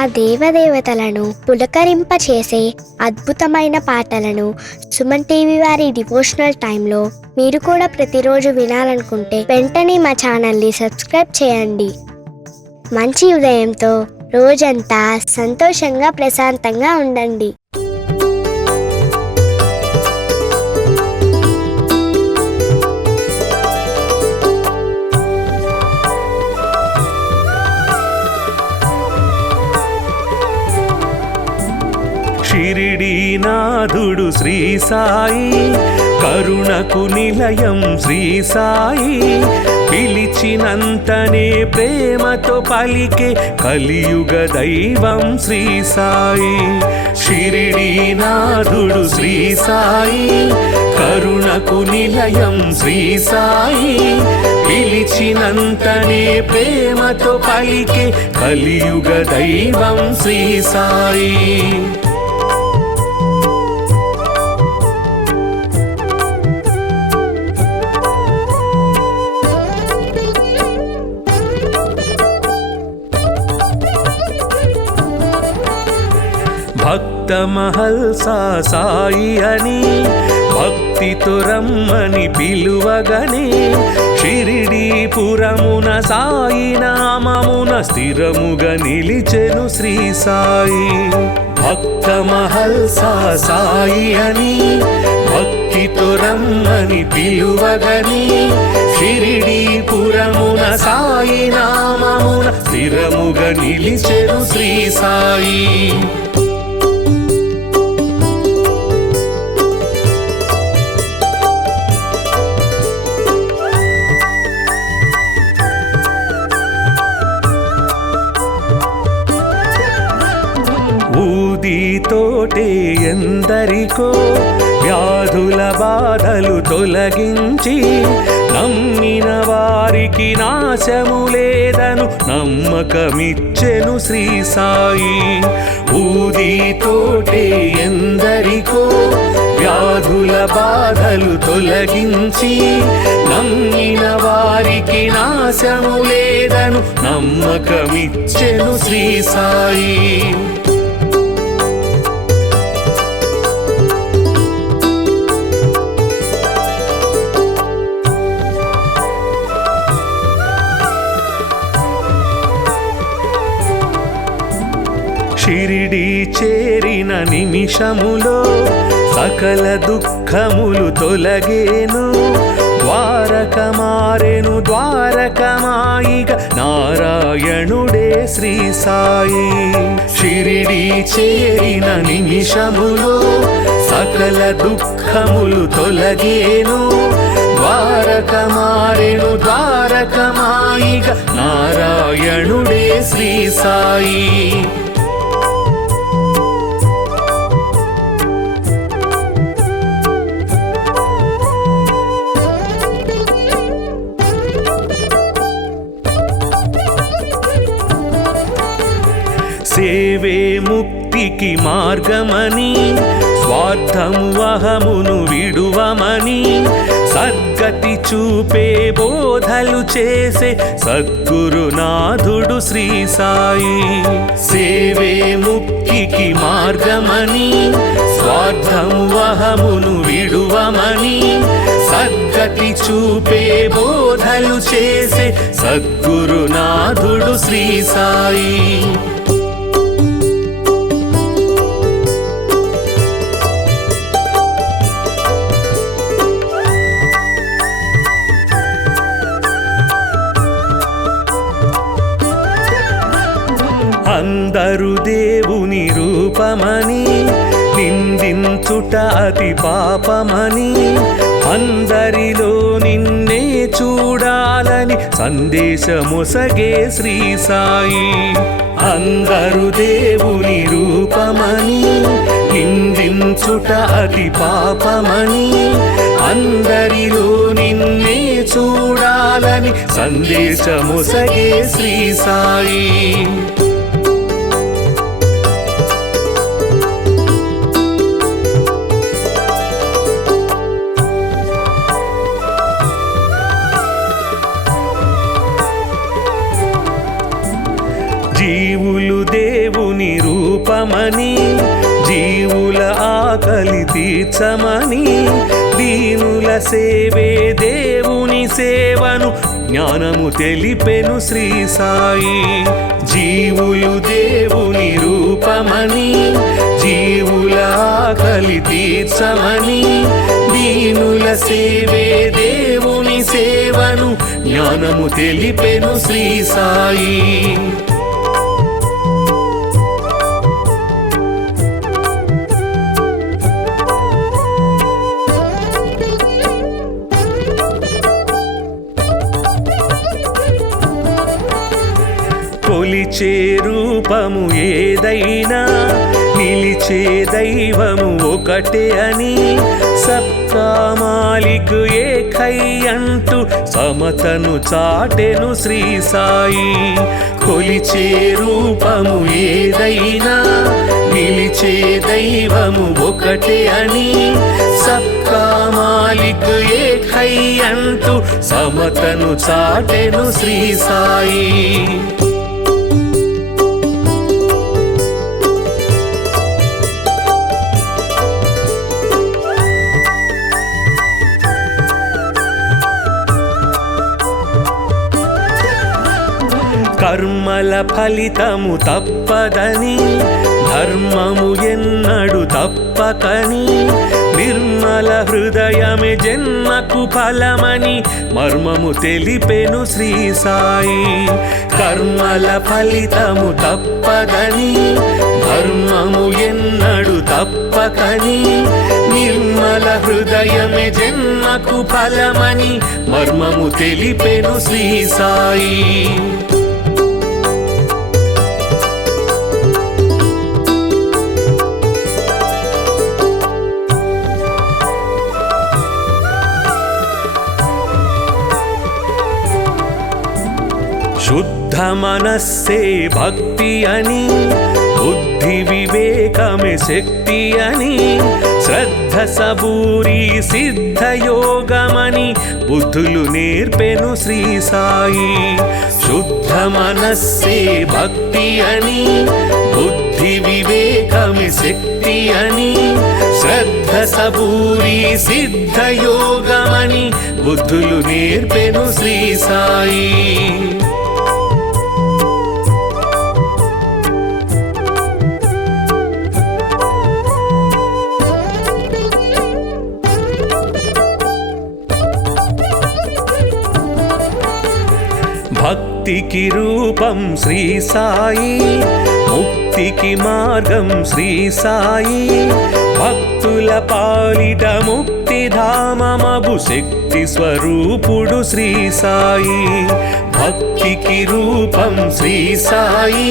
ఆ దేవదేవతలను పులకరింపచేసే అద్భుతమైన పాటలను సుమన్ టీవీ వారి డివోషనల్ టైంలో మీరు కూడా ప్రతిరోజు వినాలనుకుంటే వెంటనే మా ఛానల్ని సబ్స్క్రైబ్ చేయండి. మంచి ఉదయంతో రోజంతా సంతోషంగా ప్రశాంతంగా ఉండండి. షిరిడీనాథుడు శ్రీ సాయి, కరుణకు నిలయం శ్రీ సాయి, పిలిచినంతనే ప్రేమతో పలికే కలియుగ దైవం శ్రీ సాయి. షిరిడీనాథుడు శ్రీ సాయి, కరుణకు నిలయం శ్రీ సాయి, పిలిచినంతనే ప్రేమతో పలికే కలియుగ దైవం శ్రీ సాయి. భక్త మహల్సా సాయి అని భక్తితో రమ్మని పిలువగనే, షిరిడీపురమున సాయి నామమున స్థిరముగా నిలిచెను శ్రీ సాయి. భక్త మహల్సా సాయి అని భక్తితో రమ్మని పిలువగనే, షిరిడీపురమున సాయి నామమున స్థిరముగా నిలిచెను శ్రీ సాయి. ఊదితోటే ఎందరికో వ్యాధుల బాధలు తొలగించి, నమ్మిన వారికి నాశము లేదను నమ్మకమిచ్చెను శ్రీ సాయి. ఊదితోటే ఎందరికో వ్యాధుల బాధలు తొలగించి, నమ్మిన వారికి నాశము లేదను నమ్మకమిచ్చెను శ్రీ సాయి. షిరిడీ చేరిన నిమిషములో సకల దుఃఖములు తొలగేను, ద్వారక మారెను ద్వారకమాయిగ నారాయణుడే శ్రీ సాయి. షిరిడీ చేరిన నిమిషములో సకల దుఃఖములు తొలగేను, ద్వారక మారెను ద్వారకమాయిగ నారాయణుడే శ్రీ సాయి. సేవే ముక్తికి మార్గమని, స్వార్థము అహమును విడువమని, సద్గతి చూపే బోధలు చేసే సద్గురునాథుడు శ్రీ సాయి. సేవే ముక్తికి మార్గమని, స్వార్థము అహమును విడువమని, సద్గతి చూపే బోధలు చేసే సద్గురునాథుడు శ్రీ సాయి. అందరు దేవుని రూపమని నిందించుట అతి పాపమని, అందరిలో నిన్నే చూడాలని సందేశమొసగే శ్రీ సాయి. అందరు దేవుని రూపమని నిందించుట అతి పాపమని, అందరిలో నిన్నే చూడాలని సందేశమొసగే శ్రీ సాయి. జీవులు దేవుని రూపమని జీవుల ఆకలి తీర్చమని దీనుల సేవే దేవుని సేవను జ్ఞానము తెలిపెను శ్రీ సాయి. జీవులు దేవుని రూపమని జీవుల ఆకలి తీర్చమని దీనుల సేవే దేవుని సేవను జ్ఞానము తెలిపెను శ్రీ సాయి. కొలిచే రూపము ఏదైనా నిలిచే దైవము ఒకటే అని సబ్కా మాలిక్ ఏకై అంటూ సమతను చాటెను శ్రీ సాయి. కొలిచే రూపము ఏదైనా నిలిచే దైవము ఒకటే అని సబ్కా మాలిక్ ఏకై అంటూ సమతను చాటెను శ్రీ సాయి. కర్మల ఫలితము తప్పదని ధర్మము ఎన్నడు తప్పకని నిర్మల హృదయమే జన్మకు ఫలమని మర్మము తెలిపెను శ్రీ సాయి. కర్మల ఫలితము తప్పదని ధర్మము ఎన్నడు తప్పకని నిర్మల హృదయమే జన్మకు ఫలమని మర్మము తెలిపెను శ్రీ సాయి. శుద్ధ మనస్సే భక్తి అని బుద్ధి వివేకమే శక్తి అని శ్రద్ధ సబూరి సిద్ధయోగమని బుద్ధులు నేర్పెను శ్రీ సాయి. శుద్ధ మనస్సే భక్తి అని బుద్ధి వివేకమే శక్తి అని శ్రద్ధ సబూరి సిద్ధయోగమని బుద్ధులు నేర్పెను శ్రీ సాయి. భక్తికి రూపం శ్రీ సాయి ముక్తికి మార్గం శ్రీ సాయి. భక్తుల పాలిట ముక్తిధామమగు శక్తి స్వరూపుడు శ్రీ సాయి. భక్తికి రూపం శ్రీ సాయి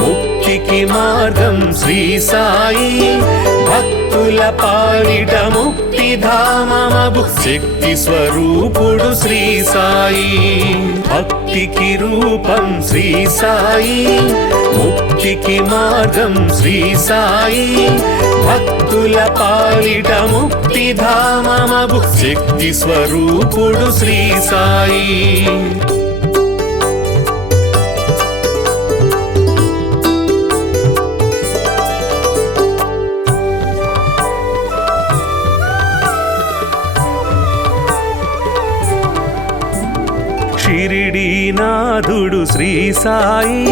ముక్తికి మార్గం శ్రీ సాయి. భక్తుల పాలిట ముక్తిధామమగు శక్తి స్వరూపుడు శ్రీ సాయి. భక్తికి రూపం శ్రీ సాయి ముక్తికి మార్గం శ్రీ సాయి. భక్తుల పాలిట ముక్తిధామమగు శక్తి స్వరూపుడు శ్రీ సాయి. షిరిడీనాథుడు శ్రీ సాయి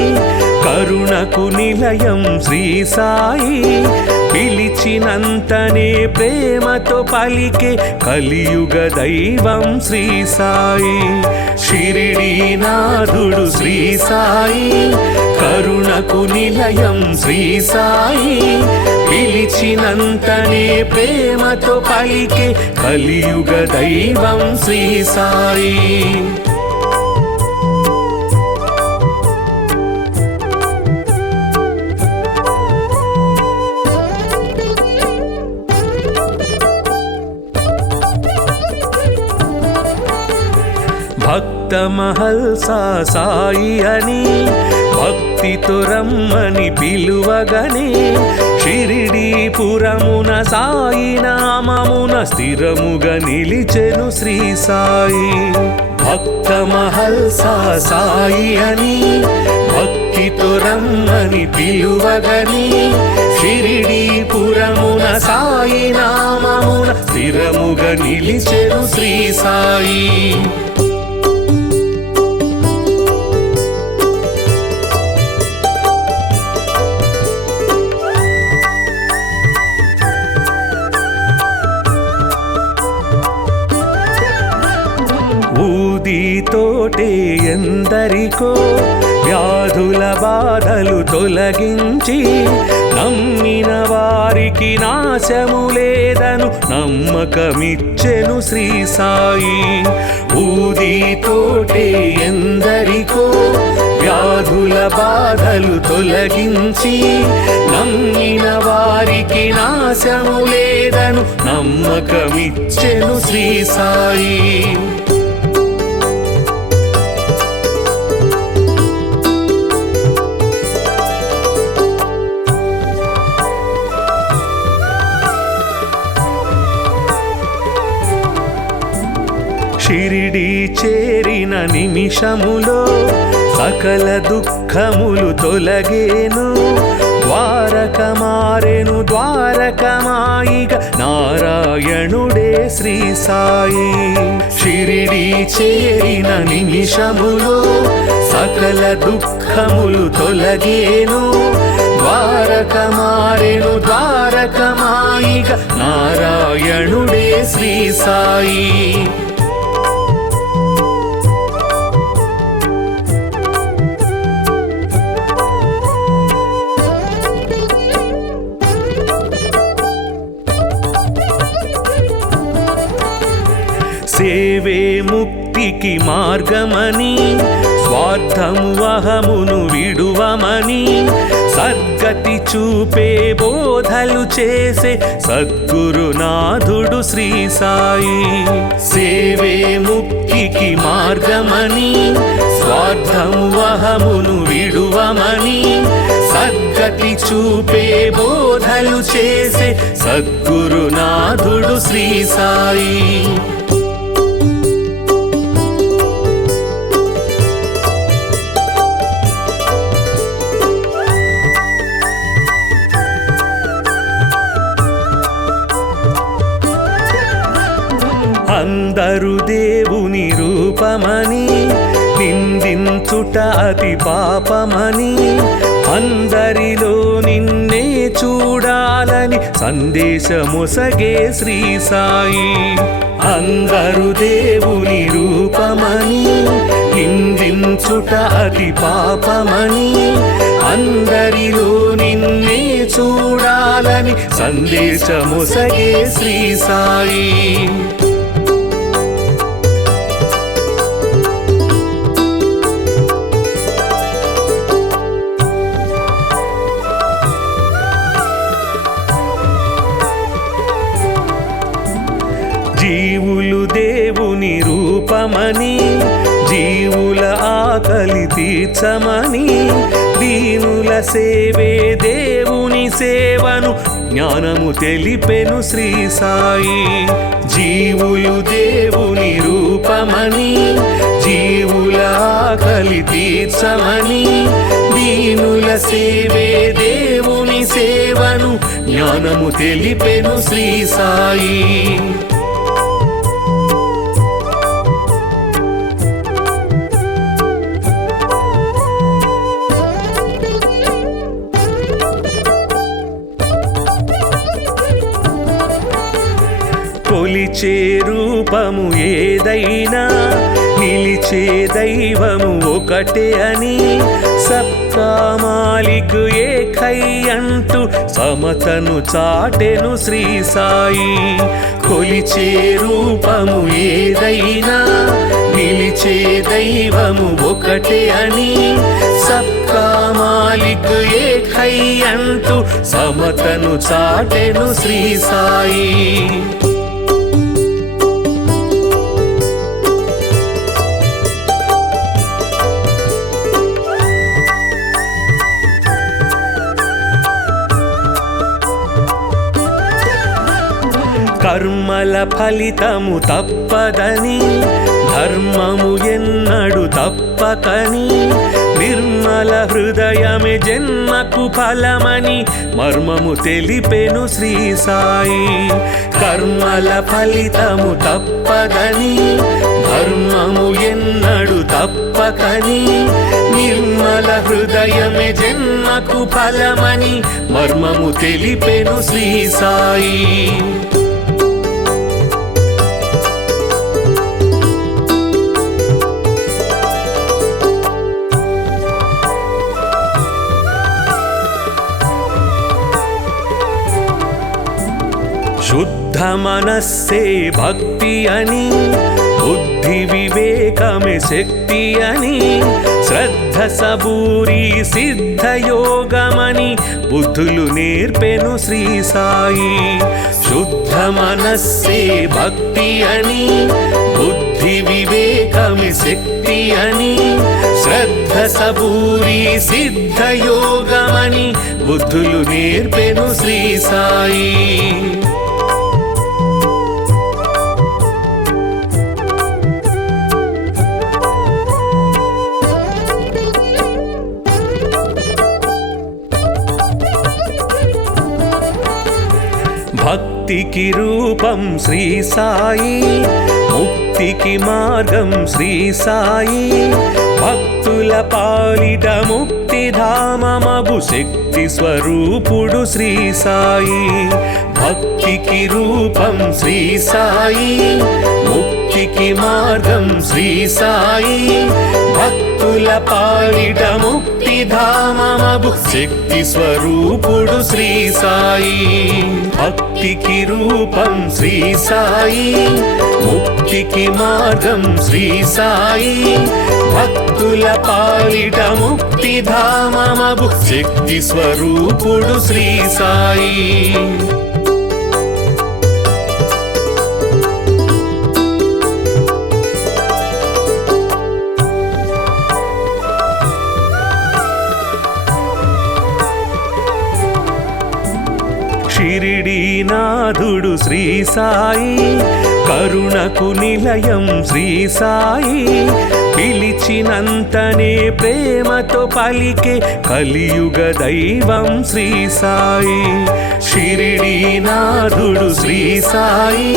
కరుణకు నిలయం శ్రీ సాయి. పిలిచినంతనే ప్రేమతో పలికే కలియుగ దైవం శ్రీ సాయి. షిరిడీనాథుడు శ్రీ సాయి కరుణకు నిలయం శ్రీ సాయి. పిలిచినంతనే ప్రేమతో పలికే కలియుగ దైవం శ్రీ సాయి. భక్త మహల్సా సాయి అని భక్తితో రమ్మని పిలువగనే షిరిడీపురమున సాయి నామమున స్థిరముగా నిలిచెను శ్రీ సాయి. భక్త మహల్సా సాయి అని భక్తితో రమ్మని పిలువగని షిరిడీపురమున సాయి నామమున స్థిరముగా నిలిచెను శ్రీ సాయి. ఊదితోటే ఎందరికో వ్యాధుల బాధలు తొలగించి నమ్మిన వారికి నాశము లేదను నమ్మకమిచ్చెను శ్రీ సాయి. ఊదితోటే ఎందరికో వ్యాధుల బాధలు తొలగించి నమ్మిన వారికి నాశము లేదను నమ్మకమిచ్చెను శ్రీ సాయి. షిరిడి చేరిన నిమిషములో సకల దుఃఖములు తొలగేను. ద్వారక మారెను ద్వారకమాయిగ నారాయణుడే శ్రీ సాయి. షిరిడి చేరిన నిమిషములో సకల దుఃఖములు తొలగేను. ద్వారక మారెను ద్వారకమాయిగ నారాయణుడే శ్రీ సాయి. సేవే ముక్తికి మార్గమని స్వార్థము అహమును విడువమని సద్గతి చూపే బోధలు చేసే సద్గురునాథుడు శ్రీ సాయి. సేవే ముక్తికి మార్గమని స్వార్థము అహమును విడువమని సద్గతి చూపే బోధలు చేసే సద్గురునాథుడు శ్రీ సాయి. అందరు దేవుని రూపమని నిందించుట అతి పాపమని అందరిలో నిన్నే చూడాలని సందేశమొసగే శ్రీ సాయి. అందరు దేవుని రూపమని నిందించుట అతి పాపమని అందరిలో నిన్నే చూడాలని సందేశమొసగే శ్రీ సాయి. జీవులు దేవుని రూపమని జీవుల ఆకలి తీర్చమని దీనుల సేవే దేవుని సేవను జ్ఞానము తెలిపెను శ్రీ సాయి. జీవులు దేవుని రూపమని జీవుల ఆకలి తీర్చమని దీనుల సేవే దేవుని సేవను జ్ఞానము తెలిపెను శ్రీ సాయి. కొలిచే రూపము ఏదైనా నిలిచే దైవము ఒకటే అని సబ్కా మాలిక్ ఏకై అంటూ సమతను చాటెను శ్రీ సాయి. కొలిచే రూపము ఏదైనా నిలిచే దైవము ఒకటే అని సబ్కా మాలిక్ ఏకై అంటూ సమతను చాటెను శ్రీ సాయి. కర్మల ఫలితము తప్పదని ధర్మము ఎన్నడు తప్పకని నిర్మల హృదయమే జన్మకు ఫలమని మర్మము తెలిపెను శ్రీ సాయి. కర్మల ఫలితము తప్పదని ధర్మము ఎన్నడు తప్పకని నిర్మల హృదయమే జన్మకు ఫలమని మర్మము తెలిపెను శ్రీ సాయి. శుద్ధ మనస్సే భక్తి అని బుద్ధి వివేకమే శక్తి అని శ్రద్ధ సబూరి సిద్ధయోగమని బుద్ధులు నేర్పెను శ్రీ సాయి. శుద్ధ మనస్సే భక్తి అని బుద్ధి వివేకమే శక్తి అని శ్రద్ధ సబూరి సిద్ధయోగమని బుద్ధులు నేర్పెను శ్రీ సాయి. భక్తికి రూపం శ్రీ సాయి, ముక్తికి మార్గం శ్రీ సాయి. భక్తుల పాలిట ముక్తిధామమగు శక్తి స్వరూపుడు శ్రీ సాయి. భక్తికి రూపం శ్రీ సాయి, ముక్తికి మార్గం శ్రీ సాయి. భక్తుల పాలిట ముక్తిధామమగు శక్తి స్వరూపుడు శ్రీ సాయి. భక్తికి రూపం శ్రీ సాయి, ముక్తికి మార్గం శ్రీ సాయి. భక్తుల పాలిట ముక్తిధామమగు శక్తి స్వరూపుడు శ్రీ సాయి. షిరిడీనాథుడు శ్రీ సాయి, కరుణకు నిలయం శ్రీ సాయి. పిలిచినంతనే ప్రేమతో పలికే కలియుగ దైవం శ్రీ సాయి. షిరిడీనాథుడు శ్రీ సాయి,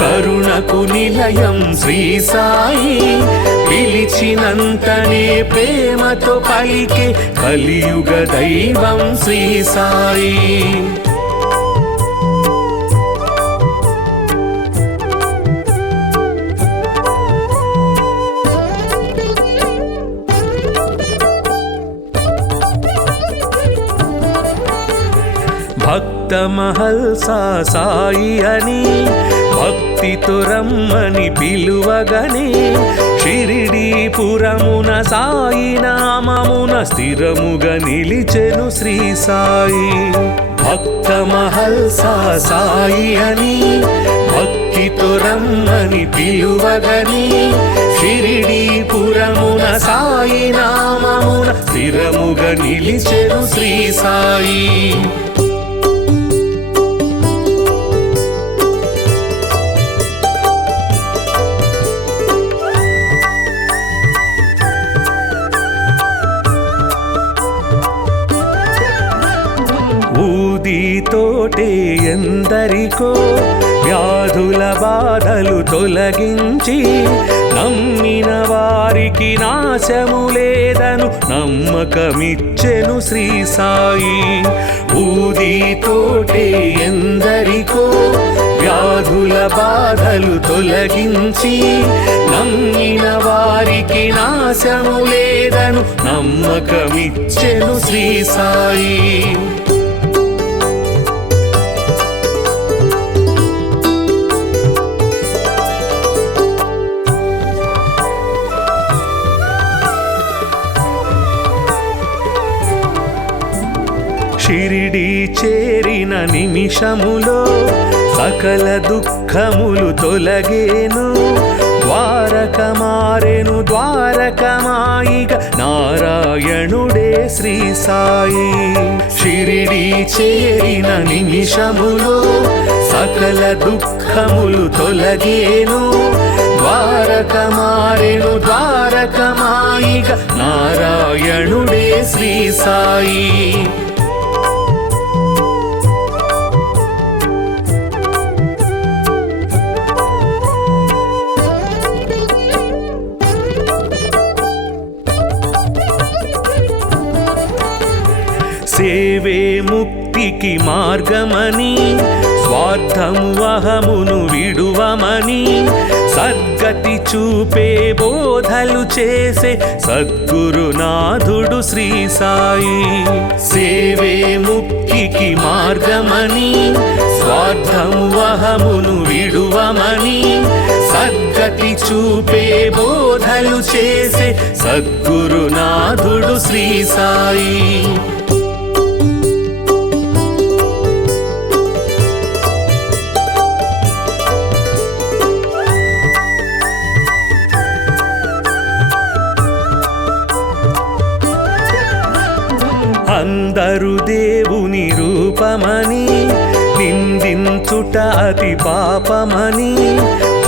కరుణకు నిలయం శ్రీ సాయి. పిలిచినంతనే ప్రేమతో పలికే కలియుగ దైవం శ్రీ సాయి. భక్త మహల్సా సాయి అని భక్తితో రమ్మని పిలువగనే షిరిడీపురమున సాయి నామమున స్థిరముగా నిలిచెను శ్రీ సాయి. భక్త మహల్సా సాయి అని భక్తితో రమ్మని పిలువగనే షిరిడీపురమున సాయి నామమున స్థిరముగా నిలిచెను శ్రీ సాయి. ఊదితోటే ఎందరికో వ్యాధుల బాధలు తొలగించి నమ్మిన వారికి నాశము లేదను నమ్మకమిచ్చెను శ్రీ సాయి. ఊదితోటే ఎందరికో వ్యాధుల బాధలు తొలగించి నమ్మిన వారికి నాశము లేదను నమ్మకమిచ్చెను శ్రీ సాయి. షిరిడీ చేరిన నిమిషములో సకల దుఃఖములు తొలగేను. ద్వారకమారెను ద్వారకమాయిగ నారాయణుడే శ్రీ సాయి. షిరిడి చేరిన నిమిషములో సకల దుఃఖములు తొలగేను. ద్వారకమారెను ద్వారకమాయిగ నారాయణుడే శ్రీ సాయి. సేవే ముక్తికి మార్గమని స్వార్థము అహమును విడువమని సద్గతి చూపే బోధలు చేసే సద్గురునాథుడు శ్రీ సాయి. సేవే ముక్తికి మార్గమని స్వార్థము అహమును విడువమని సద్గతి చూపే బోధలు చేసే సద్గురునాథుడు శ్రీ సాయి. అందరు దేవుని రూపమని నిందించుట అతి పాపమని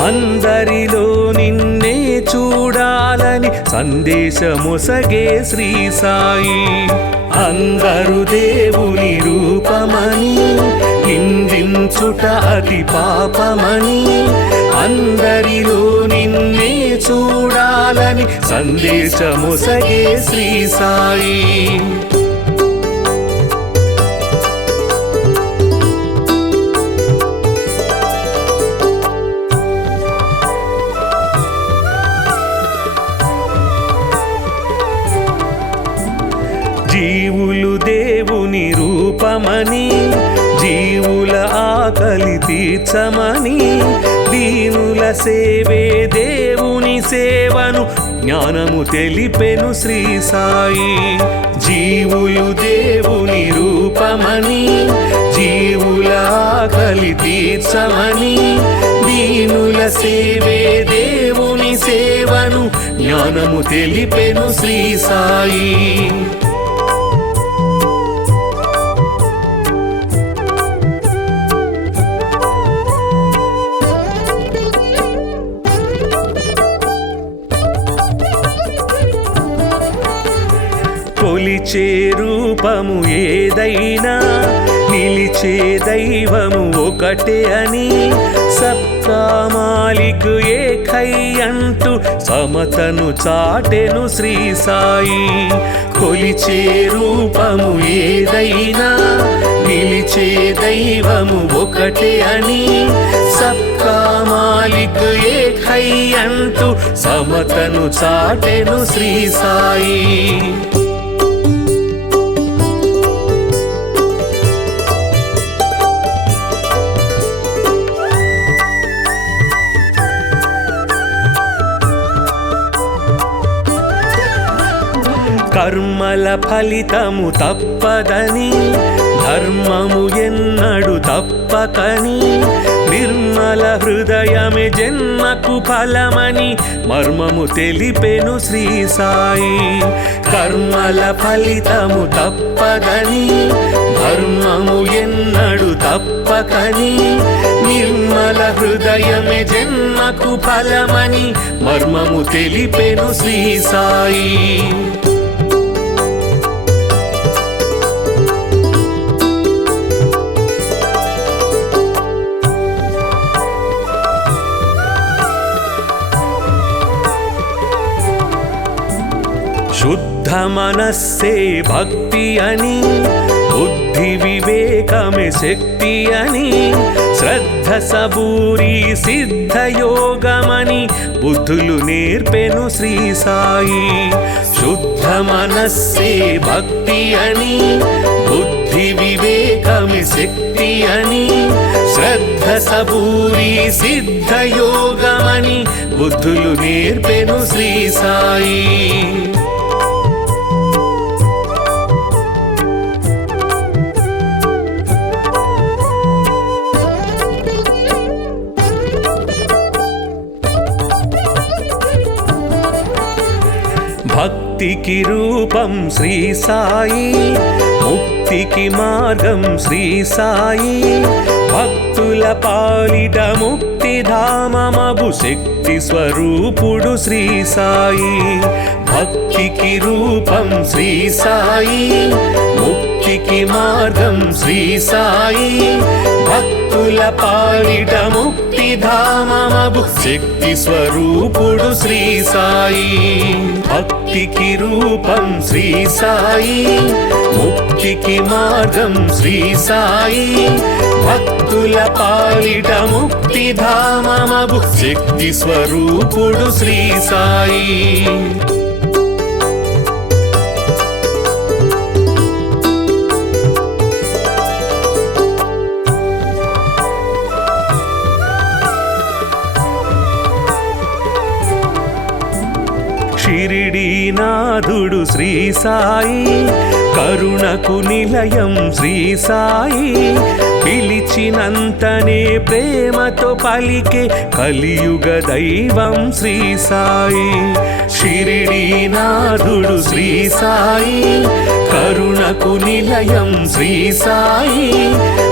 అందరిలో నిన్నే చూడాలని సందేశమొసగే శ్రీ సాయి. అందరు దేవుని రూపమని నిందించుట అతి పాపమని అందరిలో నిన్నే చూడాలని సందేశమొసగే శ్రీ సాయి. జీవులు దేవుని రూపమని జీవుల ఆకలి తీర్చమని దీనుల సేవే దేవుని సేవను జ్ఞానము తెలిపెను శ్రీ సాయి. జీవులు దేవుని రూపమని జీవుల ఆకలి తీర్చమని దీనుల సేవే దేవుని సేవను జ్ఞానము తెలిపెను శ్రీ సాయి. కొలిచే రూపము ఏదైనా నిలిచే దైవము ఒకటే అని సబ్కా మాలిక్ ఏకై అంటూ సమతను చాటెను శ్రీ సాయి. కొలిచే రూపము ఏదైనా నిలిచే దైవము ఒకటే అని సబ్కా మాలిక్ ఏకై అంటూ సమతను చాటెను శ్రీ సాయి. కర్మల ఫలితము తప్పదని ధర్మము ఎన్నడు తప్పకని నిర్మల హృదయమే జన్మకు ఫలమని మర్మము తెలిపెను శ్రీ సాయి. కర్మల ఫలితము తప్పదని ధర్మము ఎన్నడు తప్పకని నిర్మల హృదయమే జన్మకు ఫలమని మర్మము తెలిపెను శ్రీ సాయి. శుద్ధ మనస్సే భక్తి అని బుద్ధి వివేకమే శక్తి అని శ్రద్ధ సబూరి సిద్ధ యోగమని బుద్ధులు నేర్పెను శ్రీ సాయి. శుద్ధ మనస్సే భక్తి అని బుద్ధి వివేకమే శక్తి అని శ్రద్ధ సబూరి సిద్ధ యోగమని బుద్ధులు నేర్పెను శ్రీ సాయి. భక్తికి రూపం శ్రీ సాయి, ముక్తికి మార్గం శ్రీ సాయి, భక్తుల పాలిట ముక్తిధామమగు శక్తి స్వరూపుడు శ్రీ సాయి. భక్తికి రూపం శ్రీ సాయి, ముక్తికి మార్గం శ్రీ సాయి, భక్తుల పాలిట ముక్తిధామమగు శక్తి స్వరూపుడు శ్రీ సాయి. భక్తికి రూపం శ్రీ సాయి, ముక్తికి మార్గం శ్రీ సాయి, భక్తుల పాలిట ముక్తిధామమగు శక్తి స్వరూపుడు శ్రీ సాయి. షిరిడీనాథుడు శ్రీ సాయి, కరుణకు నిలయం శ్రీ సాయి, పిలిచినంతనే ప్రేమతో పలికే కలియుగ దైవం శ్రీ సాయి. షిరిడీనాథుడు శ్రీ సాయి, కరుణకు నిలయం శ్రీ సాయి,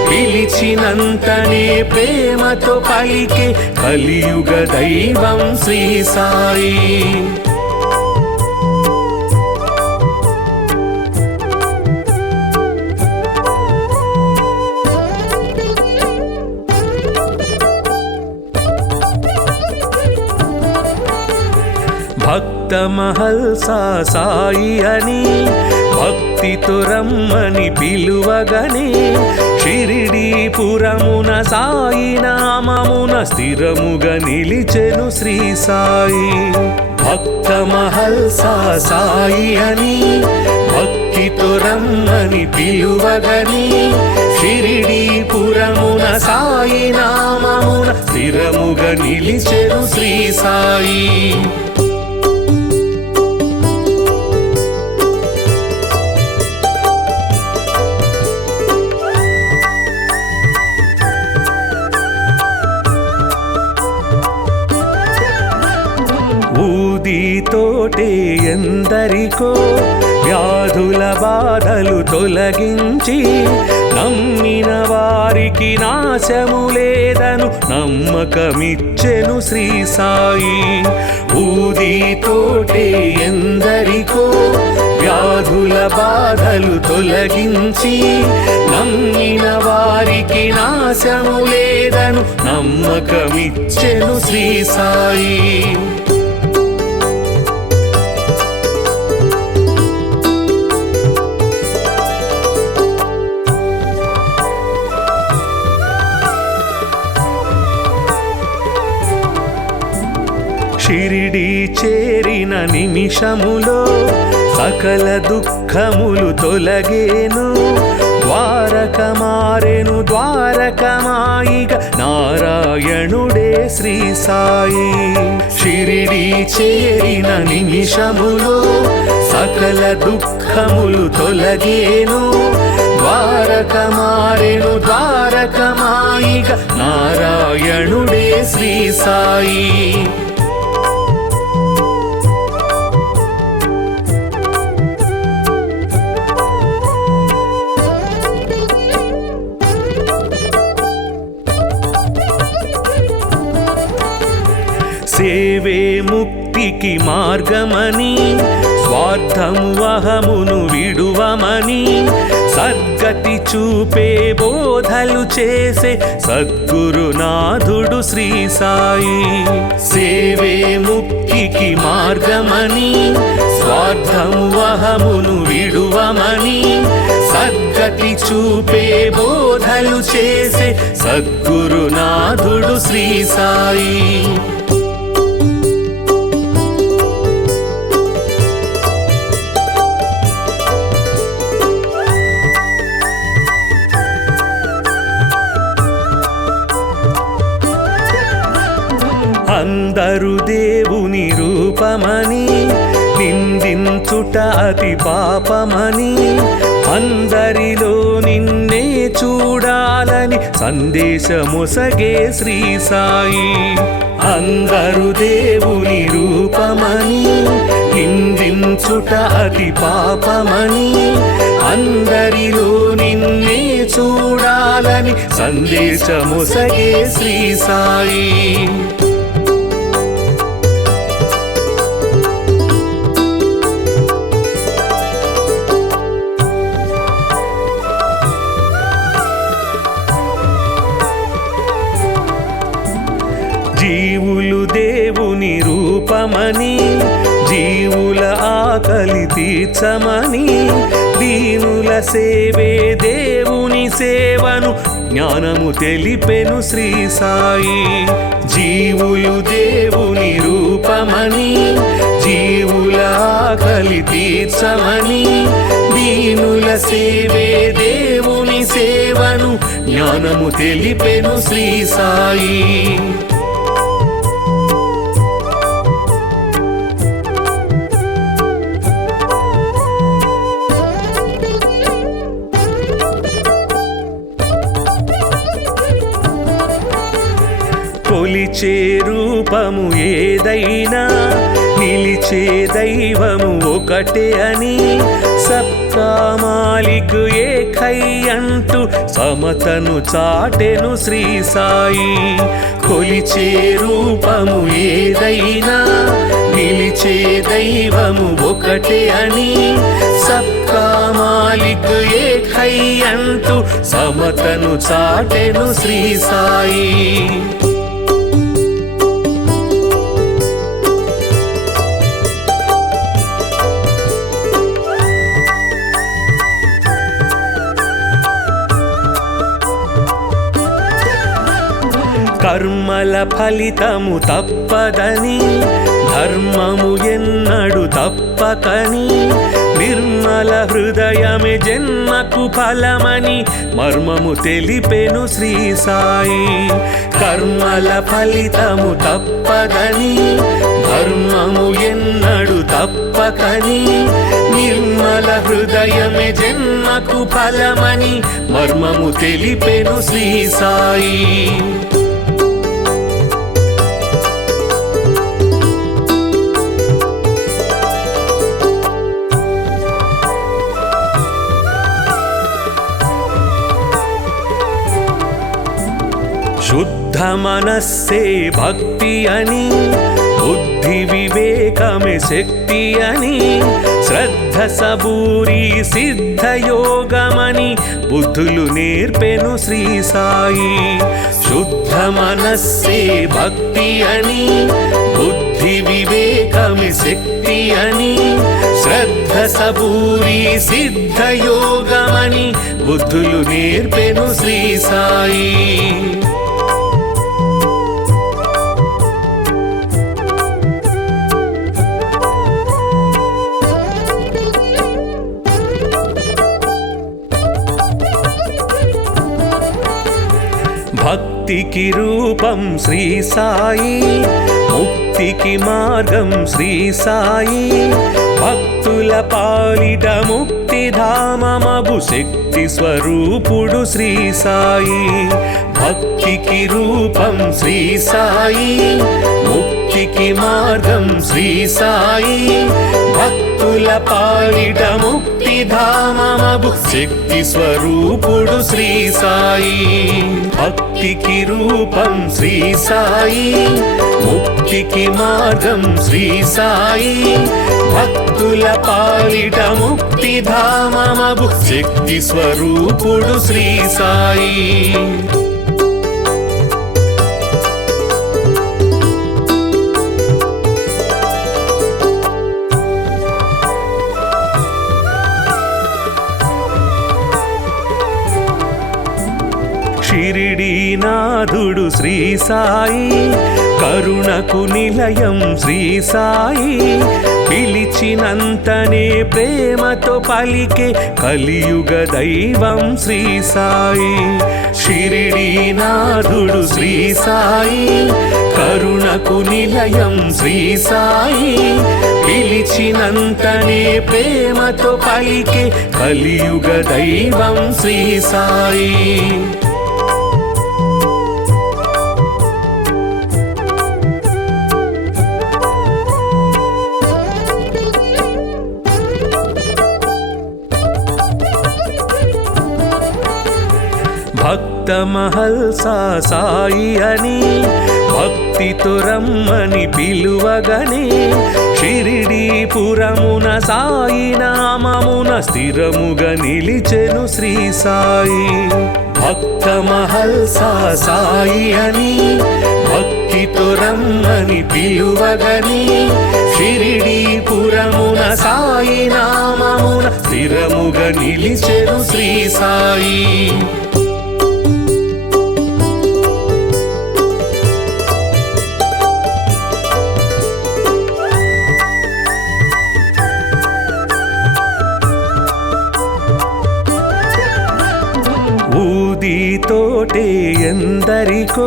పిలిచినంతనే ప్రేమతో పలికే కలియుగ దైవం శ్రీ సాయి. భక్త మహల్సా సాయి అని భక్తితో రమ్మని పిలువగనే, షిరిడీపురమున సాయి నామమున స్థిరముగా నిలిచెను శ్రీ సాయి. భక్త మహల్సా సాయి అని భక్తితో రమ్మని పిలువగనే, షిరిడీపురమున సాయి నామమున స్థిరముగా నిలిచెను శ్రీ సాయి. ఊదితోటే ఎందరికో వ్యాధుల బాధలు తొలగించి, నమ్మిన వారికి నాశము లేదను నమ్మకమిచ్చెను శ్రీ సాయి. ఊదితోటే ఎందరికో వ్యాధుల బాధలు తొలగించి, నమ్మిన వారికి నాశము లేదను నమ్మకమిచ్చెను శ్రీ సాయి. షిరిడీ చేరిన నిమిషములో సకల దుఃఖములు తొలగేను, ద్వారక మారెను ద్వారకమాయిగ నారాయణుడే శ్రీ సాయి. షిరిడీ చేరిన నిమిషములో సకల దుఃఖములు తొలగేను, ద్వారక మారెను ద్వారకమాయిగ నారాయణుడే శ్రీ సాయి. సేవే ముక్తికి మార్గమని, స్వార్థము అహమును విడువమని, సద్గతి చూపే బోధలు చేసే సద్గురునాథుడు శ్రీ సాయి. సేవే ముక్తికి మార్గమని, స్వార్థము అహమును విడువమని, సద్గతి చూపే బోధలు చేసే సద్గురునాథుడు శ్రీ సాయి. అందరు దేవుని రూపమని నిందించుట అతి పాపమని, అందరిలో నిన్నే చూడాలని సందేశమొసగే శ్రీ సాయి. అందరు దేవుని రూపమని నిందించుట అతి పాపమని అందరిలో నిన్నే చూడాలని సందేశమొసగే శ్రీ సాయి. జీవులు దేవుని రూపమని జీవుల ఆకలి తీర్చమని దీనుల సేవే దేవుని సేవను జ్ఞానము తెలిపెను శ్రీ సాయి. జీవులు దేవుని రూపమని జీవుల ఆకలి తీర్చమని దీనుల సేవే దేవుని సేవను జ్ఞానము తెలిపెను శ్రీ సాయి. కొలిచే రూపము ఏదైనా నిలిచే దైవము ఒకటే అని సబ్కా మాలిక్ ఏకై అంటూ సమతను చాటెను శ్రీ సాయి. కొలిచే రూపము ఏదైనా నిలిచే దైవము ఒకటే అని సబ్కా మాలిక్ ఏకై అంటూ సమతను చాటెను శ్రీ సాయి. కర్మల ఫలితము తప్పదని ధర్మము ఎన్నడు తప్పకని నిర్మల హృదయమే జన్మకు ఫలమని మర్మము తెలిపెను శ్రీ సాయి. కర్మల ఫలితము తప్పదని ధర్మము ఎన్నడు తప్పకని నిర్మల హృదయమే జన్మకు ఫలమని మర్మము తెలిపెను శ్రీ సాయి. శుద్ధ మనస్సే భక్తి అని బుద్ధి వివేకమే శక్తి అని శ్రద్ధ సబూరి సిద్ధ యోగమని బుద్ధులు నేర్పెను శ్రీ సాయి. శుద్ధ మనస్సే భక్తి అని బుద్ధి వివేకమే శక్తి అని శ్రద్ధ సబూరి సిద్ధ యోగమని బుద్ధులు నేర్పెను శ్రీ సాయి. భక్తికి రూపం శ్రీ సాయి ముక్తికి మార్గం శ్రీ సాయి. భక్తుల పాలిట ముక్తి ధామమగు శక్తి స్వరూపుడు శ్రీ సాయి. భక్తికి రూపం శ్రీ సాయి ముక్తికి మార్గం శ్రీ సాయి. భక్తుల పాలిట ముక్తి ధామమగు శక్తి స్వరూపుడు శ్రీ సాయి. భక్తికి రూపం శ్రీ సాయి ముక్తికి మార్గం శ్రీ సాయి. భక్తుల పాలిట ముక్తి ధామమగు శక్తి స్వరూపుడు శ్రీ సాయి. షిరిడీనాథుడు శ్రీ సాయి కరుణకు నిలయం శ్రీ సాయి. పిలిచినంతనే ప్రేమతో పలికే కలియుగ దైవం శ్రీ సాయి. షిరిడీనాథుడు శ్రీ సాయి కరుణకు నిలయం శ్రీ సాయి. పిలిచినంతనే ప్రేమతో పలికే కలియుగ దైవం శ్రీ సాయి. భక్త మహల్సా సాయి అని భక్తితో రమ్మని పిలువగనే షిరిడీపురమున సాయి నామమున స్థిరముగా నిలిచెను శ్రీ సాయి. భక్త మహల్సా సాయి అని భక్తితో రమ్మని పిలువగనే షిరిడీపురమున సాయి నామమున స్థిరముగా నిలిచెను శ్రీ సాయి. ఊదితోటే ఎందరికో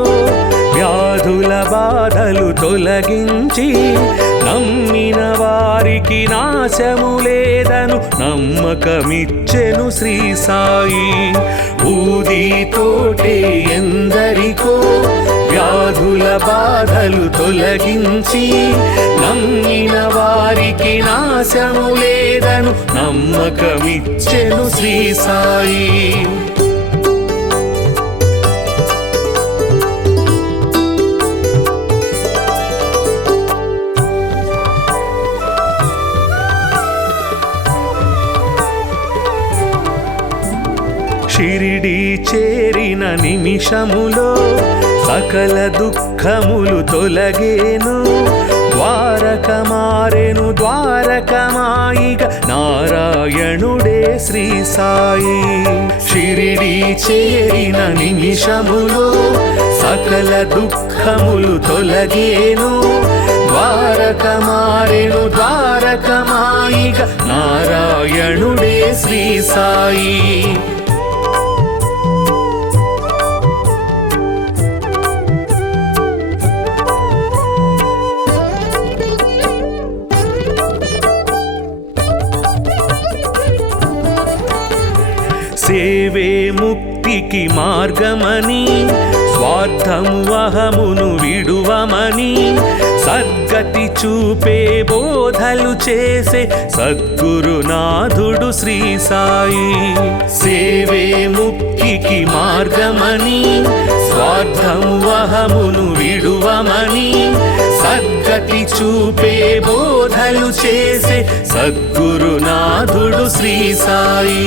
వ్యాధుల బాధలు తొలగించి నమ్మిన వారికి నాశము లేదను నమ్మకమిచ్చెను శ్రీ సాయి. ఊదితోటే ఎందరికో వ్యాధుల బాధలు తొలగించి నమ్మిన వారికి నాశము లేదను నమ్మకమిచ్చెను శ్రీ సాయి. షిరిడి చేరిన నిమిషములో సకల దుఃఖములు తొలగేను. ద్వారక మారెను ద్వారకమాయిగ నారాయణుడే శ్రీ సాయి. షిరిడి చేరిన నిమిషములో సకల దుఃఖములు తొలగేను. ద్వారక మారెను ద్వారకమాయిగ నారాయణుడే శ్రీ సాయి. సేవే ముక్తికి మార్గమని స్వార్థము అహమును విడువమని సద్గతి చూపే బోధలు చేసే సద్గురునాథుడు శ్రీ సాయి. సేవే ముక్తికి మార్గమని స్వార్థము అహమును విడువమని సద్గతి చూపే బోధలు చేసే సద్గురునాథుడు శ్రీ సాయి.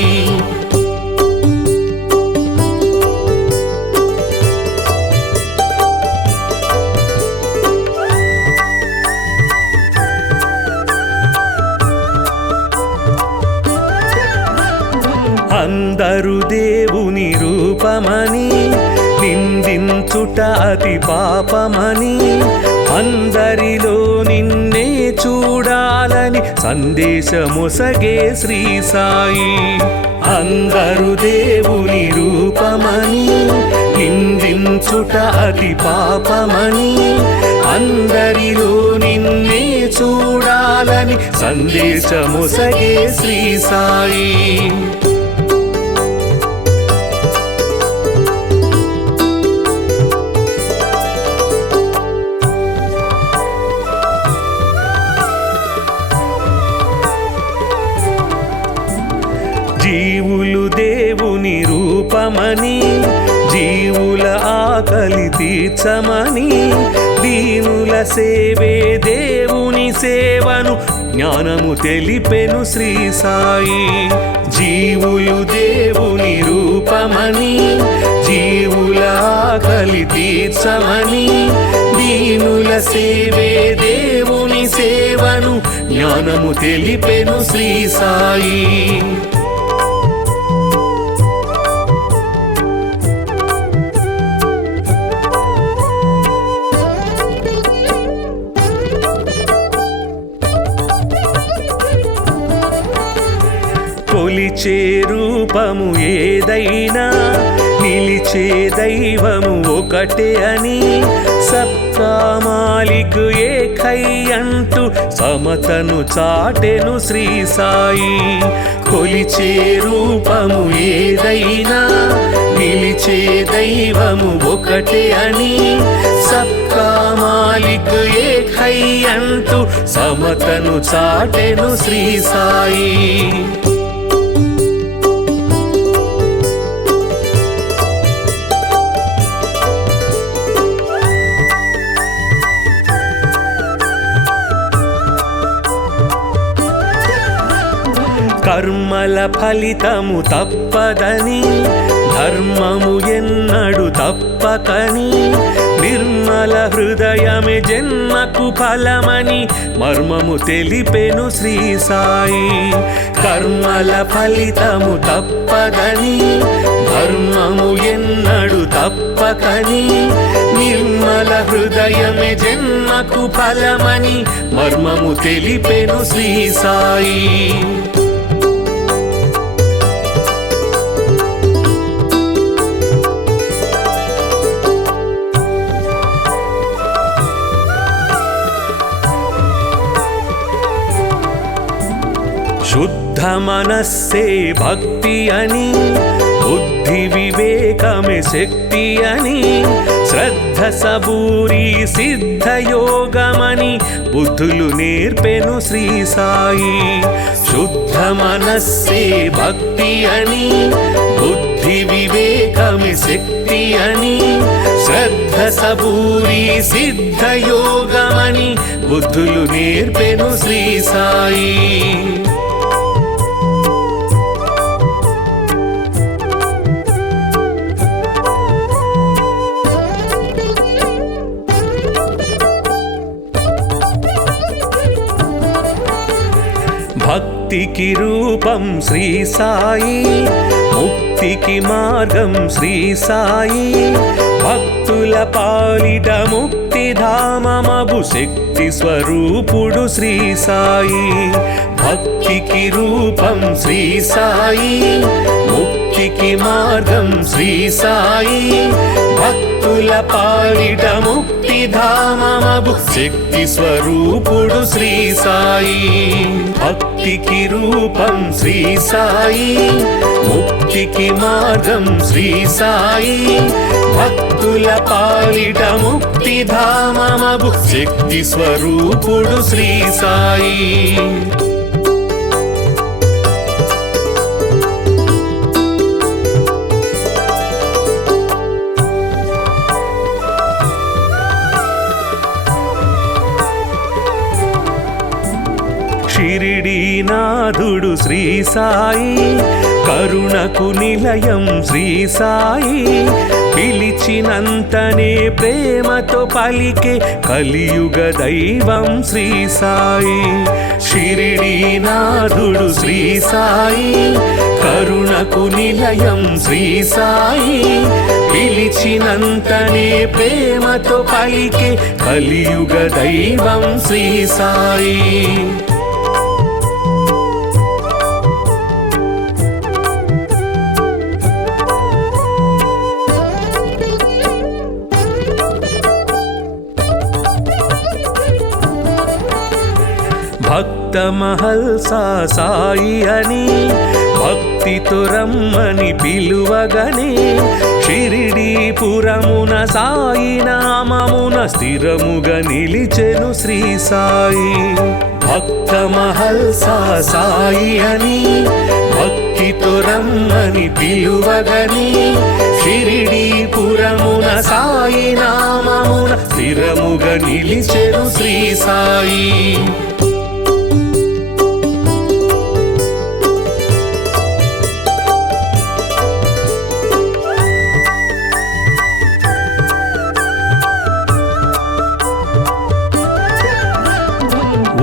అందరు దేవుని రూపమని నిందించుట అతి పాపమని అందరిలో నిన్నే చూడాలని సందేశమొసగే శ్రీ సాయి. అందరు దేవుని రూపమని నిందించుట అతి పాపమని అందరిలో నిన్నే చూడాలని సందేశమొసగే శ్రీ సాయి. జీవులు దేవుని రూపమని జీవుల ఆకలి తీర్చమని దీనుల సేవే దేవుని సేవను జ్ఞానము తెలిపెను శ్రీ సాయి. జీవులు దేవుని రూపమని జీవుల ఆకలి తీర్చమని దీనుల సేవే దేవుని సేవను జ్ఞానము తెలిపెను శ్రీ సాయి. కొలిచే రూపము ఏదైనా నిలిచే దైవము ఒకటే అని సబ్కా మాలిక్ ఏకై అంటూ సమతను చాటెను శ్రీ సాయి. కొలిచే రూపము ఏదైనా నిలిచే దైవము ఒకటే అని సబ్కా మాలిక్ ఏకై అంటూ సమతను చాటెను శ్రీ సాయి. కర్మల ఫలితము తప్పదని ధర్మము ఎన్నడు తప్పకని నిర్మల హృదయమే జన్మకు ఫలమని మర్మము తెలిపెను శ్రీ సాయి. కర్మల ఫలితము తప్పదని ధర్మము ఎన్నడు తప్పకని నిర్మల హృదయమే జన్మకు ఫలమని మర్మము తెలిపెను శ్రీ సాయి. శుద్ధ మనస్సే భక్తి అని బుద్ధి వివేకమే శక్తి అని శ్రద్ధ సబూరి సిద్ధయోగమని బుద్ధులు నేర్పెను శ్రీ సాయి. శుద్ధ మనస్సే భక్తి అని బుద్ధి వివేకమే శక్తి అని శ్రద్ధ సబూరి సిద్ధయోగమని బుద్ధులు నేర్పెను శ్రీ సాయి. భక్తికి రూపం శ్రీ సాయి, ముక్తికి మార్గం శ్రీ సాయి. భక్తుల పాలిట ముక్తిధామమగు శక్తి స్వరూపుడు శ్రీ సాయి. భక్తికి రూపం శ్రీ సాయి, ముక్తికి మార్గం శ్రీ సాయి. భక్తుల పాలిట ముక్తిధామమగు శక్తి స్వరూపుడు శ్రీ సాయి. భక్తికి రూపం శ్రీ సాయి, ముక్తికి మార్గం శ్రీ సాయి. భక్తుల పాలిట ముక్తిధామమగు శక్తి స్వరూపుడు శ్రీ సాయి. షిరిడీనాథుడు శ్రీ సాయి, కరుణకు నిలయం శ్రీ సాయి. పిలిచినంతనే ప్రేమతో పలికే కలియుగ దైవం శ్రీ సాయి. షిరిడీనాథుడు శ్రీ సాయి, కరుణకు నిలయం శ్రీ సాయి. పిలిచినంతనే ప్రేమతో పలికే కలియుగ దైవం శ్రీ సాయి. భక్త మహల్సా సాయి అని భక్తితో రమ్మని పిలువగనే షిరిడీపురమున సాయి నామమున స్థిరముగా నిలిచెను శ్రీ సాయి. భక్త మహల్సా సాయి అని భక్తితో రమ్మని పిలువగనే షిరిడీపురమున సాయి నామమున స్థిరముగా నిలిచెను శ్రీ సాయి.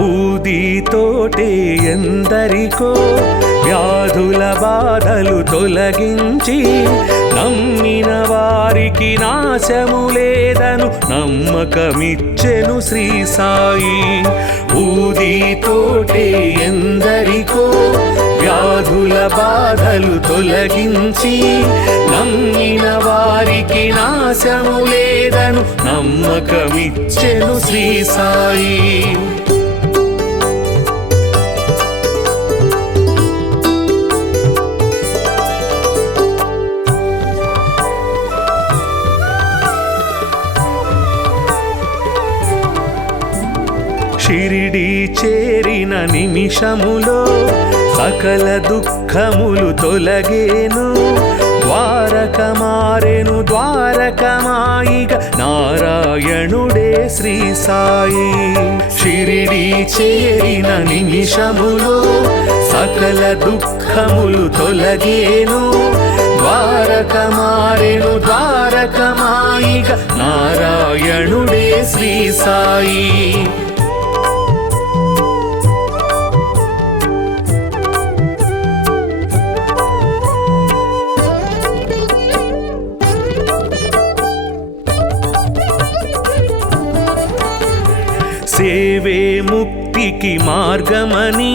ఊదితోటే ఎందరికో వ్యాధుల బాధలు తొలగించి నమ్మిన వారికి నాశము లేదను నమ్మకమిచ్చెను శ్రీ సాయి. ఊదితోటే ఎందరికో వ్యాధుల బాధలు తొలగించి నమ్మిన వారికి నాశము లేదను నమ్మకమిచ్చెను శ్రీ సాయి. షిరిడీ చేరిన నిమిషములో సకల దుఃఖములు తొలగేను. ద్వారక మారెను ద్వారకమాయిగా నారాయణుడే శ్రీ సాయి. షిరిడి చేరిన నిమిషములో సకల దుఃఖములు తొలగేను. ద్వారక మారెను ద్వారకమాయిగా నారాయణుడే శ్రీ సాయి. సేవే ముక్తికి మార్గమని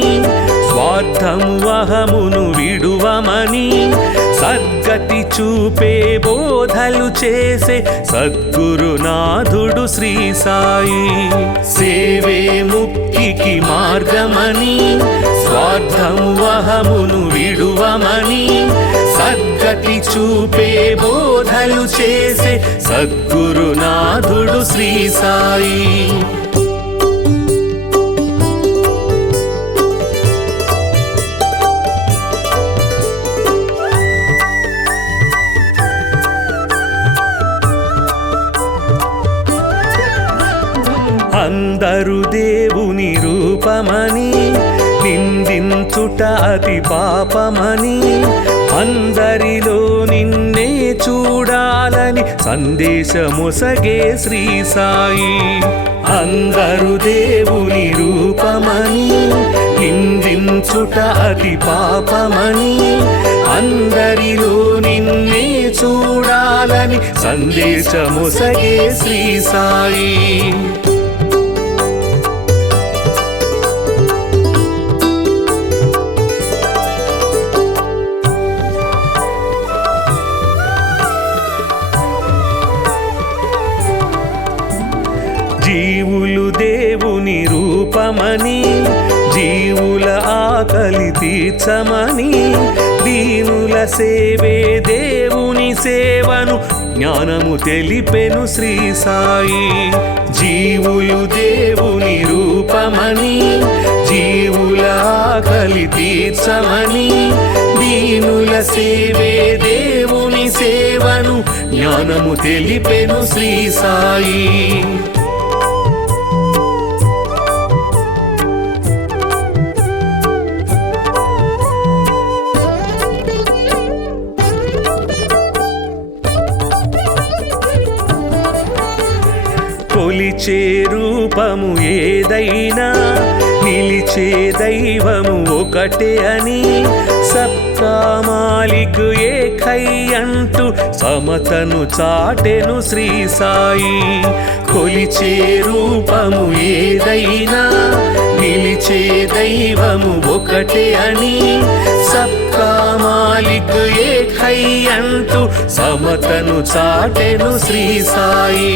స్వార్థము అహమును విడువమని సద్గతి చూపే బోధలు చేసే సద్గురునాథుడు శ్రీ సాయి. సేవే ముక్తికి మార్గమని స్వార్థము అహమును విడువమని సద్గతి చూపే బోధలు చేసే సద్గురునాథుడు శ్రీ సాయి. అందరు దేవుని రూపమని నిందించుట అతి పాపమని అందరిలో నిన్నే చూడాలని సందేశమొసగే శ్రీ సాయి. అందరు దేవుని రూపమని నిందించుట అతి పాపమని అందరిలో నిన్నే చూడాలని సందేశమొసగే శ్రీ సాయి. జీవులు దేవుని రూపమని జీవుల ఆకలి తీర్చమని దీనుల సేవే దేవుని సేవను జ్ఞానము తెలిపెను శ్రీ సాయి. జీవులు దేవుని రూపమని జీవుల ఆకలి తీర్చమని దీనుల సేవే దేవుని సేవను జ్ఞానము తెలిపెను శ్రీ సాయి. కొలిచే రూపము ఏదైనా నిలిచే దైవము ఒకటే అని సబ్కా మాలిక్ ఏకై అంటూ సమతను చాటెను శ్రీ సాయి. కొలిచే రూపము ఏదైనా నిలిచే దైవము ఒకటే అని సబ్కా మాలిక్ ఏకై అంటూ సమతను చాటెను శ్రీ సాయి.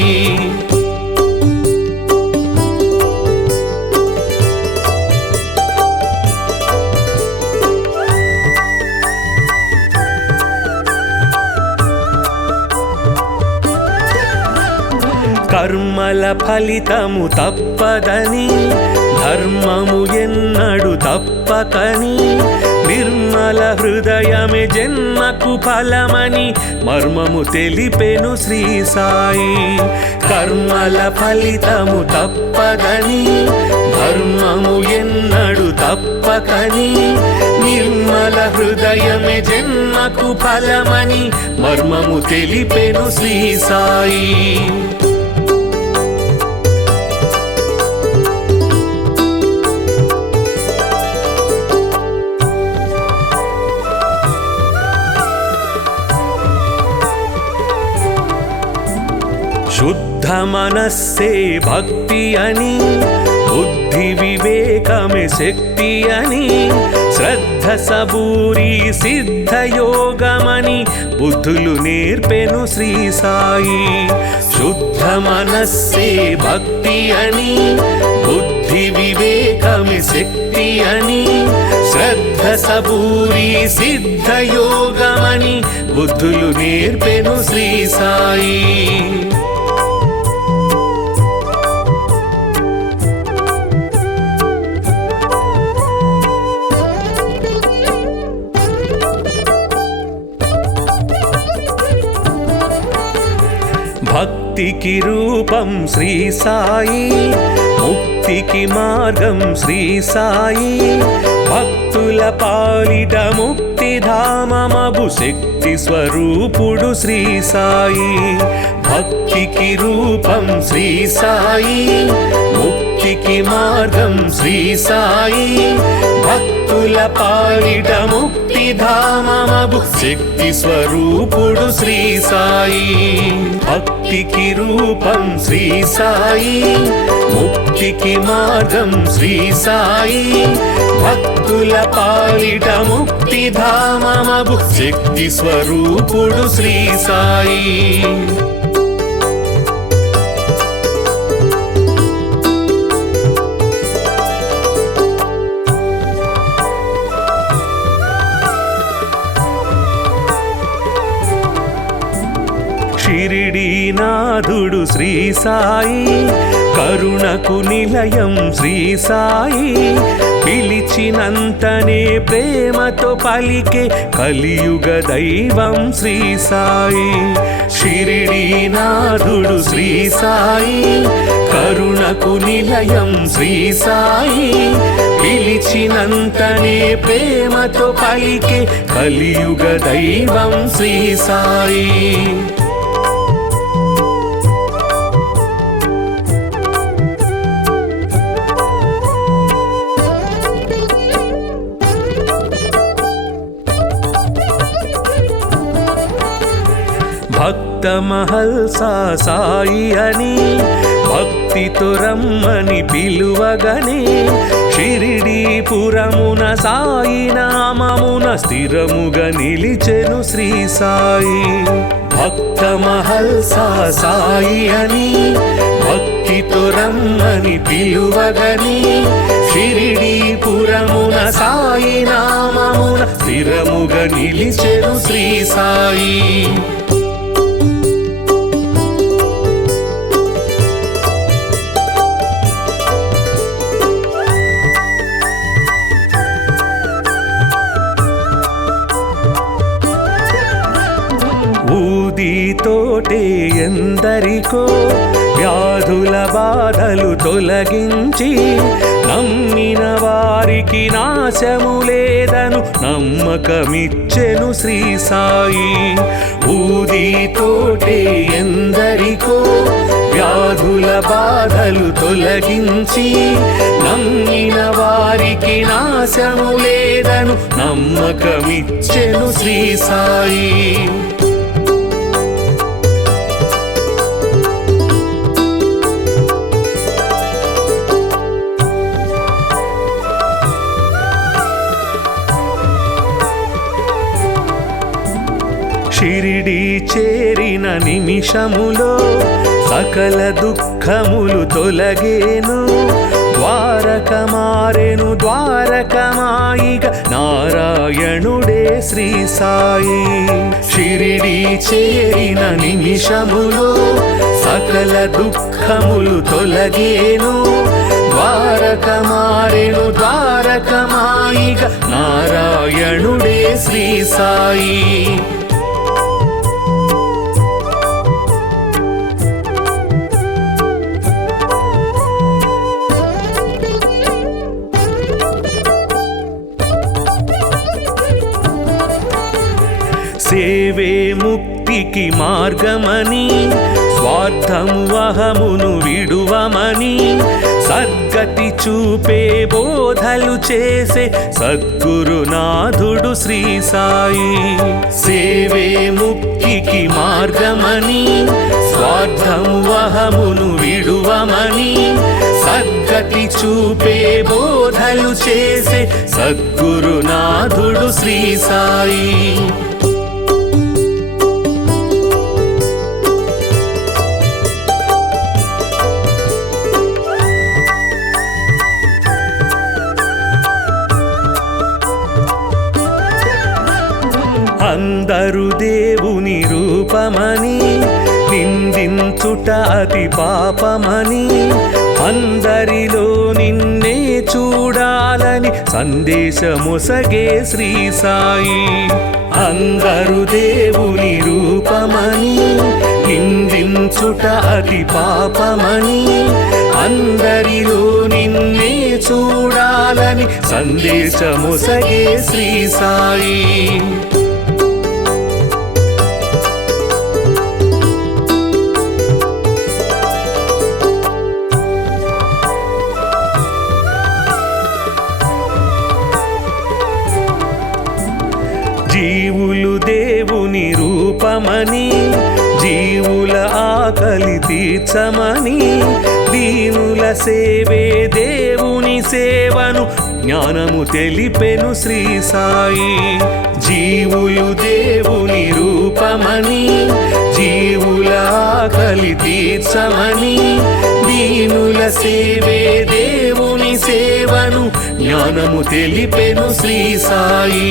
కర్మల ఫలితము తప్పదని ధర్మము ఎన్నడు తప్పకని నిర్మల హృదయమే జన్మకు ఫలమని మర్మము తెలిపెను శ్రీ సాయి. కర్మల ఫలితము తప్పదని ధర్మము ఎన్నడు తప్పకని నిర్మల హృదయమే జన్మకు ఫలమని మర్మము తెలిపెను శ్రీ సాయి. శుద్ధ మనస్సే భక్తి అని బుద్ధి వివేకమే శక్తి అని శ్రద్ధ సబూరి సిద్ధయోగమని బుద్ధులు నేర్పెను శ్రీ సాయి. శుద్ధ మనస్సే భక్తి అని బుద్ధి వివేకమే శక్తి అని శ్రద్ధ సబూరి సిద్ధయోగమని బుద్ధులు నేర్పెను శ్రీ సాయి. భక్తికి రూపం శ్రీ సాయి, ముక్తి ముక్తికి మార్గం శ్రీ సాయి భక్తుల పాలిట ముక్తిధామమగు శక్తి స్వరూపుడు శ్రీ సాయి భక్తికి రూపం శ్రీ సాయి ముక్తికి మార్గం శ్రీ సాయి భక్తుల పాలిట ముక్తిధామమగు శక్తి స్వరూపుడు శ్రీ సాయి భక్తికి రూపం శ్రీ సాయి ముక్తికి మార్గం శ్రీ సాయి భక్తుల పాలిట ముక్తిధామమగు శక్తి స్వరూపుడు శ్రీ సాయి షిరిడీనాథుడు శ్రీ సాయి కరుణకు నిలయం శ్రీ సాయి పిలిచినంతనే ప్రేమతో పలికే కలియుగ దైవం శ్రీ సాయి షిరిడీనాథుడు శ్రీ సాయి కరుణకు నిలయం శ్రీ సాయి పిలిచినంతనే ప్రేమతో పలికే కలియుగ దైవం శ్రీ సాయి భక్త మహల్సా సాయి అని భక్తితో రమ్మని పిలువగనే షిరిడీపురమున సాయి నామమున స్థిరముగా నిలిచెను శ్రీ సాయి భక్త మహల్సా సాయి అని భక్తితో రమ్మని పిలువగనే షిరిడీపురమున సాయి నామమున స్థిరముగా నిలిచెను శ్రీ సాయి ఊదితోటే ఎందరికో వ్యాధుల బాధలు తొలగించి నమ్మిన వారికి నాశము లేదను నమ్మకమిచ్చెను శ్రీ సాయి ఊదితోటే ఎందరికో వ్యాధుల బాధలు తొలగించి నమ్మిన వారికి నాశము లేదను నమ్మకమిచ్చెను శ్రీ సాయి షిరిడీ చేరిన నిమిషములో సకల దుఃఖములు తొలగేను ద్వారక మారెను ద్వారకమాయిగ నారాయణుడే శ్రీ సాయి షిరిడీ చేరిన నిమిషములో సకల దుఃఖములు తొలగేను ద్వారక మారెను ద్వారకమాయిగ నారాయణుడే శ్రీ సాయి సేవే ముక్తికి మార్గమని స్వార్థము అహమును విడువమని సద్గతి చూపే బోధలు చేసే సద్గురునాథుడు శ్రీ సాయి సేవే ముక్తికి మార్గమని స్వార్థము అహమును విడువమని సద్గతి చూపే బోధలు చేసే సద్గురునాథుడు శ్రీ సాయి అందరు దేవుని రూపమని నిందించుట అతి పాపమని అందరిలో నిన్నే చూడాలని సందేశమొసగే శ్రీ సాయి అందరు దేవుని రూపమని నిందించుట ప్రేమించుట అతి పాపమని అందరిలో నిన్నే చూడాలని సందేశమొసగే శ్రీ సాయి. జీవులు దేవుని రూపమని జీవుల ఆకలి తీర్చమని దీనుల సేవే దేవుని సేవను జ్ఞానము తెలిపెను శ్రీ సాయి. జీవులు దేవుని రూపమని జీవుల ఆకలి తీర్చమని దీనుల సేవే దేవుని సేవను జ్ఞానము తెలిపెను శ్రీ సాయి.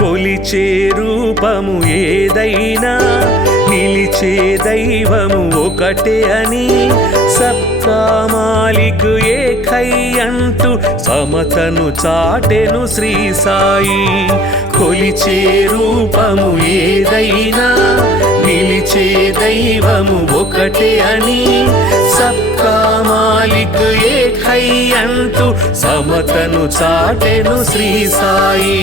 కొలిచే రూపము ఏదైనా నిలిచే దైవము ఒకటే అని సబ్కా మాలిక్ ఏకై అంటూ సమతను చాటెను శ్రీ సాయి. కొలిచే రూపము ఏదైనా నిలిచే దైవము ఒకటే అని సబ్కా మాలిక్ ఏకై అంటూ సమతను చాటెను శ్రీ సాయి.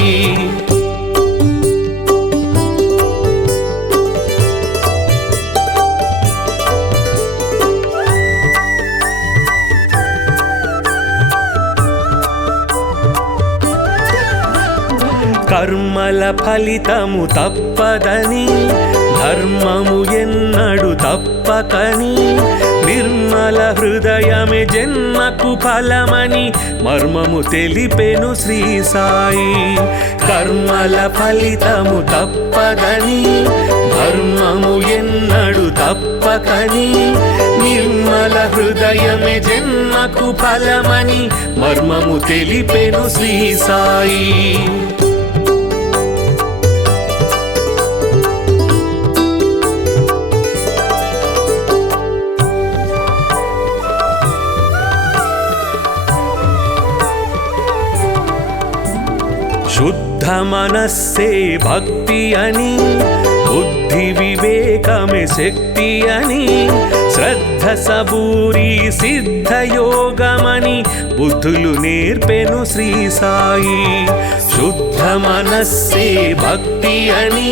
కర్మల ఫలితము తప్పదని ధర్మము ఎన్నడు తప్పకని నిర్మల హృదయమే జన్మకు ఫలమని మర్మము తెలిపెను శ్రీ సాయి. కర్మల ఫలితము తప్పదని ధర్మము ఎన్నడు తప్పకని నిర్మల హృదయమే జన్మకు ఫలమని మర్మము తెలిపెను శ్రీ సాయి. శుద్ధ మనస్సే భక్తి అని బుద్ధి వివేకమే శక్తి అని శ్రద్ధ సబూరి సిద్ధ యోగమని బుద్ధులు నేర్పెను శ్రీ సాయి. శుద్ధ మనస్సే భక్తి అని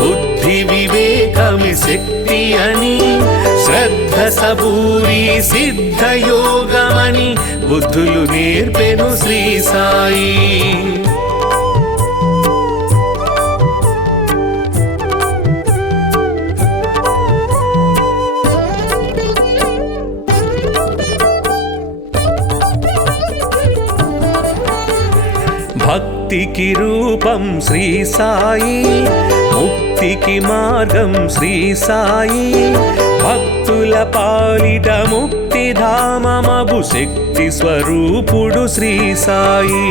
బుద్ధి వివేకమే శక్తి అని శ్రద్ధ సబూరి సిద్ధ యోగమని బుద్ధులు నేర్పెను శ్రీ సాయి. భక్తికి రూపం శ్రీ సాయి ముక్తికి మార్గం శ్రీ సాయి. భక్తుల పాలిట ముక్తి ధామమగు శక్తి స్వరూపుడు శ్రీ సాయి.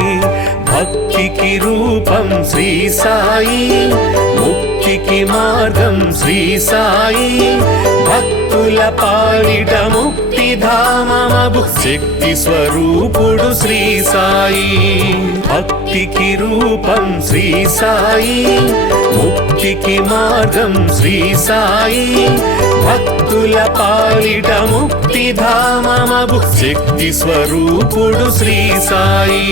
భక్తికి రూపం శ్రీ సాయి ముక్తికి మార్గం శ్రీ సాయి. భక్తుల పాలిట ముక్తి ధామమగు శక్తి స్వరూపుడు శ్రీ సాయి. భక్తికి రూపం శ్రీ సాయి ముక్తికి మార్గం శ్రీ సాయి. భక్తుల పాలిట ముక్తి ధామమగు శక్తి స్వరూపుడు శ్రీ సాయి.